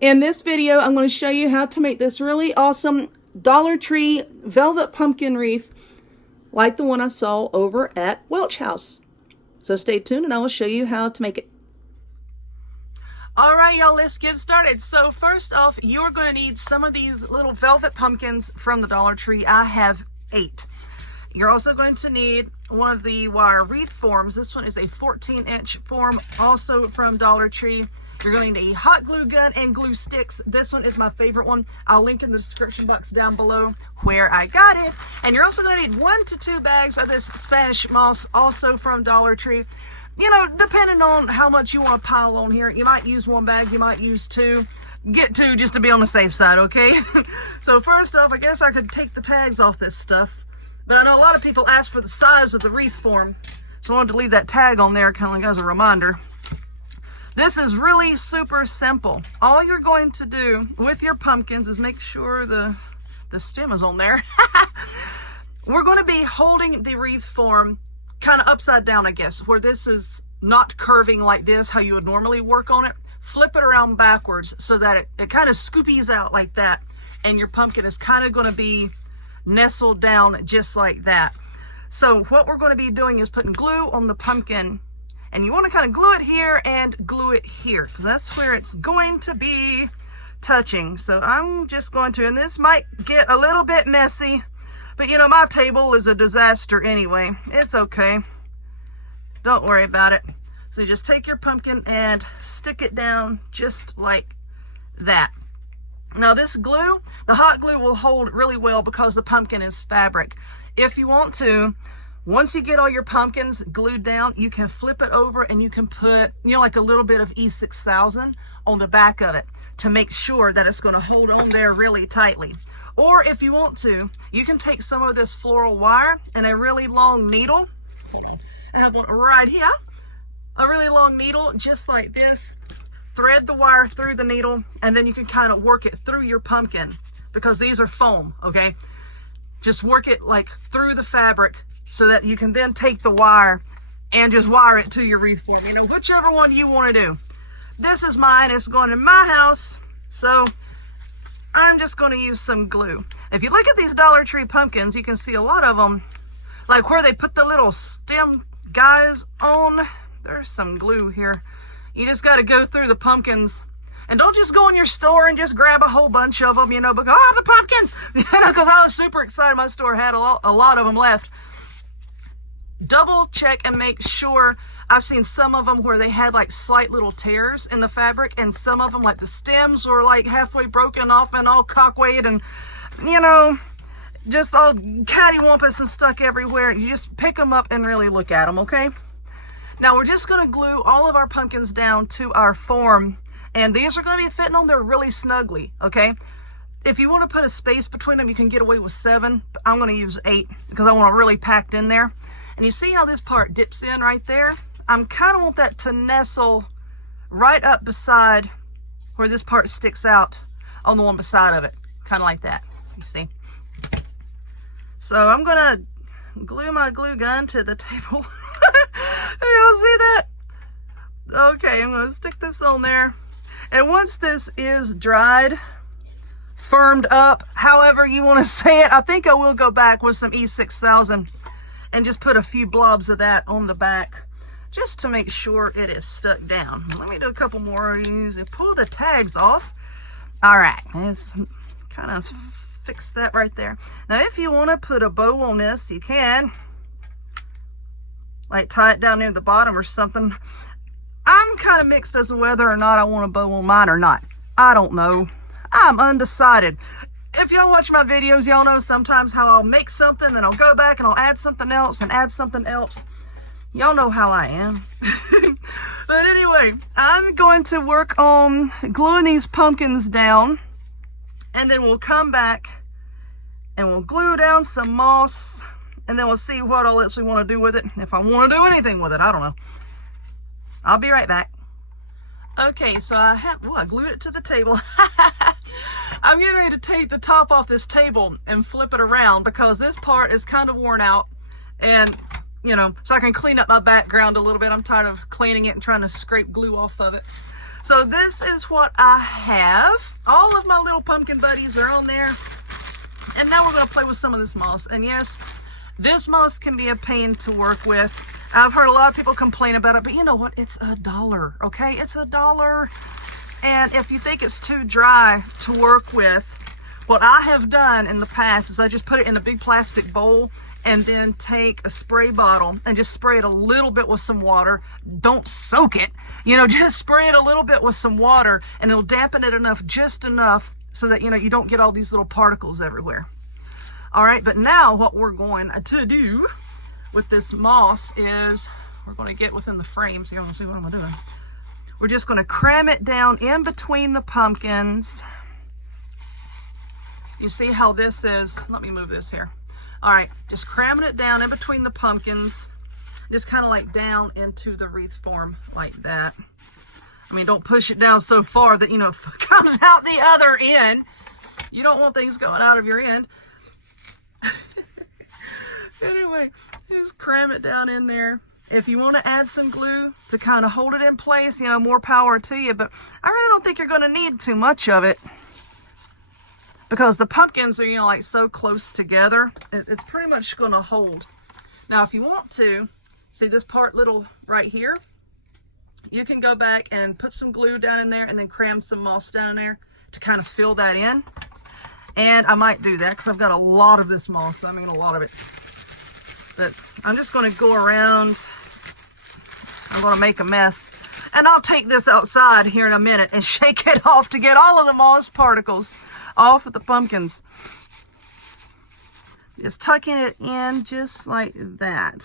In this video, I'm going to show you how to make this really awesome Dollar Tree velvet pumpkin wreath like the one I saw over at Welch House. So stay tuned and I will show you how to make it. Alright y'all, let's get started. So first off, you're going to need some of these little velvet pumpkins from the Dollar Tree. I have 8. You're also going to need one of the wire wreath forms. This one is a 14-inch form, also from Dollar Tree. You're going to need a hot glue gun and glue sticks. This one is my favorite one. I'll link in the description box down below where I got it. And you're also going to need 1 to 2 bags of this Spanish moss, also from Dollar Tree. You know, depending on how much you want to pile on here, you might use 1 bag, you might use 2. Get 2 just to be on the safe side, okay? So first off, I guess I could take the tags off this stuff. But I know a lot of people ask for the size of the wreath form. So I wanted to leave that tag on there kind of like as a reminder. This is really super simple. All you're going to do with your pumpkins is make sure the stem is on there. We're going to be holding the wreath form kind of upside down, I guess, where this is not curving like this, how you would normally work on it. Flip it around backwards so that it kind of scoopies out like that. And your pumpkin is kind of going to be nestled down just like that. So what we're going to be doing is putting glue on the pumpkin. And you want to kind of glue it here and glue it here. That's where it's going to be touching. So I'm just going to, and this might get a little bit messy, but you know, my table is a disaster anyway. It's okay. Don't worry about it. So you just take your pumpkin and stick it down just like that. Now this glue, the hot glue will hold really well because the pumpkin is fabric. If you want to, once you get all your pumpkins glued down, you can flip it over and you can put, you know, like a little bit of E6000 on the back of it to make sure that it's going to hold on there really tightly. Or if you want to, you can take some of this floral wire and a really long needle. Hold on. I have one right here. A really long needle, just like this. Thread the wire through the needle and then you can kind of work it through your pumpkin because these are foam, okay? Just work it like through the fabric so that you can then take the wire and just wire it to your wreath form. You know, whichever one you want to do. This is mine. It's going in my house. So I'm just going to use some glue. If you look at these Dollar Tree pumpkins, you can see a lot of them, like where they put the little stem guys on. There's some glue here. You just got to go through the pumpkins. And don't just go in your store and just grab a whole bunch of them, you know, because, oh, the pumpkins! You know, because I was super excited. My store had a lot of them left. Double check and make sure. I've seen some of them where they had like slight little tears in the fabric, and some of them, like the stems, were like halfway broken off and all cockwayed and, you know, just all cattywampus and stuck everywhere. You just pick them up and really look at them, okay? Now we're just going to glue all of our pumpkins down to our form, and these are going to be fitting on there really snugly, okay? If you want to put a space between them, you can get away with 7. But I'm going to use 8 because I want it really packed in there. And you see how this part dips in right there? I kind of want that to nestle right up beside where this part sticks out on the one beside of it. Kind of like that, you see? So I'm going to glue my glue gun to the table. Y'all see that? Okay, I'm going to stick this on there. And once this is dried, firmed up, however you want to say it, I think I will go back with some E6000 and just put a few blobs of that on the back just to make sure it is stuck down. Let me do a couple more of these and pull the tags off. All right, let's kind of fix that right there. Now, if you want to put a bow on this, you can. Like tie it down near the bottom or something. I'm kind of mixed as to whether or not I want a bow on mine or not. I don't know. I'm undecided. If y'all watch my videos, y'all know sometimes how I'll make something, then I'll go back and I'll add something else and add something else. Y'all know how I am. But anyway, I'm going to work on gluing these pumpkins down, and then we'll come back and we'll glue down some moss, and then we'll see what all else we want to do with it. If I want to do anything with it, I don't know. I'll be right back. Okay, so I glued it to the table. I'm getting ready to take the top off this table and flip it around because this part is kind of worn out, and you know, so I can clean up my background a little bit. I'm tired of cleaning it and trying to scrape glue off of it. So this is what I have. All of my little pumpkin buddies are on there. And now we're going to play with some of this moss. And yes, this moss can be a pain to work with. I've heard a lot of people complain about it, but you know what? It's $1, okay? It's $1. And if you think it's too dry to work with, what I have done in the past is I just put it in a big plastic bowl and then take a spray bottle and just spray it a little bit with some water. Don't soak it, you know, just spray it a little bit with some water and it'll dampen it enough, just enough so that, you know, you don't get all these little particles everywhere. All right, but now what we're going to do with this moss is we're going to get within the frames. You're going to see what am I doing. We're just going to cram it down in between the pumpkins. You see how this is? Let me move this here. All right, just cramming it down in between the pumpkins, just kind of like down into the wreath form like that. I mean, don't push it down so far that, you know, if it comes out the other end. You don't want things going out of your end. Anyway, just cram it down in there. If you want to add some glue to kind of hold it in place, you know, more power to you. But I really don't think you're going to need too much of it, because the pumpkins are, you know, like so close together. It's pretty much going to hold. Now, if you want to, see this part little right here? You can go back and put some glue down in there and then cram some moss down in there to kind of fill that in. And I might do that because I've got a lot of this moss. I mean, a lot of it. But I'm just going to go around. I'm going to make a mess. And I'll take this outside here in a minute and shake it off to get all of the moss particles off of the pumpkins. Just tucking it in just like that.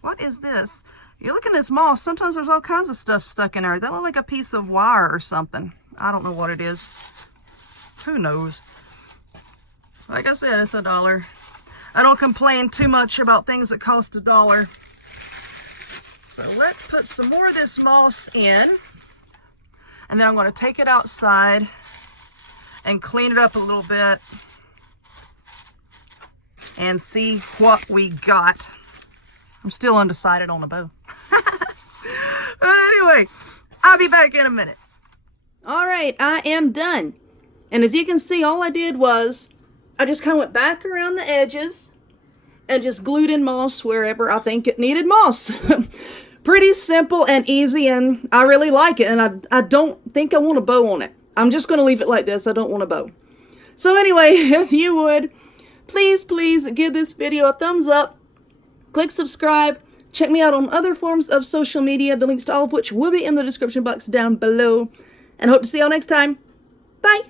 What is this? You look at this moss, sometimes there's all kinds of stuff stuck in there. That looks like a piece of wire or something. I don't know what it is. Who knows? Like I said, it's $1. I don't complain too much about things that cost $1. So let's put some more of this moss in. And then I'm going to take it outside and clean it up a little bit and see what we got. I'm still undecided on the bow. Anyway, I'll be back in a minute. All right, I am done. And as you can see, all I did was I just kind of went back around the edges and just glued in moss wherever I think it needed moss. Pretty simple and easy, and I really like it. And I don't think I want a bow on it. I'm just going to leave it like this. I don't want a bow. So anyway, if you would, please give this video a thumbs up. Click subscribe. Check me out on other forms of social media, the links to all of which will be in the description box down below. And hope to see y'all next time. Bye!